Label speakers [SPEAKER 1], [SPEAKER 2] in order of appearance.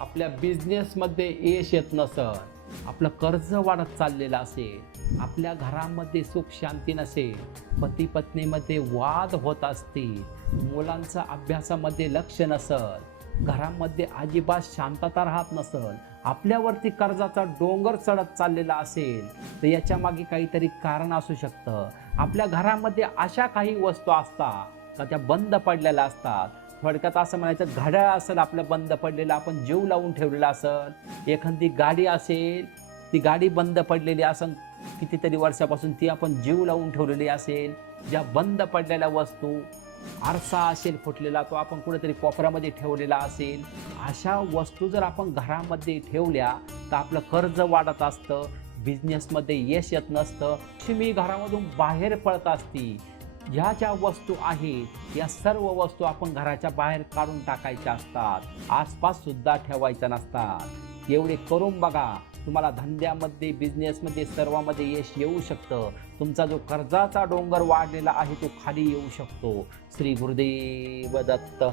[SPEAKER 1] आपल्या बिझनेसमध्ये यश येत नसत आपलं कर्ज वाढत चाललेलं असेल आपल्या घरामध्ये सुख शांती नसेल पती पत्नीमध्ये वाद होत असतील मुलांचं अभ्यासामध्ये लक्ष नसल घरामध्ये अजिबात शांतता राहत नसल आपल्यावरती कर्जाचा डोंगर चढत चाललेला असेल तर याच्या मागे काहीतरी कारण असू शकतं. आपल्या घरामध्ये अशा काही वस्तू असतात का त्या बंद पडलेल्या असतात? थोडक्यात असं म्हणायचं घड्याळ असेल आपलं बंद पडलेलं आपण जीव लावून ठेवलेला असेल एखादी गाडी असेल ती गाडी बंद पडलेली असेल कितीतरी वर्षापासून ती आपण जीव लावून ठेवलेली असेल ज्या बंद पडलेल्या वस्तू आरसा असेल फुटलेला तो आपण कुठेतरी कोपऱ्यामध्ये ठेवलेला असेल अशा वस्तू जर आपण घरामध्ये ठेवल्या तर आपलं कर्ज वाढत असतं बिझनेसमध्ये यश येत नसतं मी घरामधून बाहेर पडत असती ह्या ज्या वस्तू आहेत या सर्व वस्तू आपण घराच्या बाहेर काढून टाकायच्या असतात. आसपास सुद्धा ठेवायच्या नसतात. एवढे करून बघा तुम्हाला धंद्यामध्ये बिझनेसमध्ये सर्वामध्ये यश येऊ शकतं. तुमचा जो कर्जाचा डोंगर वाढलेला आहे तो खाली येऊ शकतो. श्री गुरुदेव दत्त.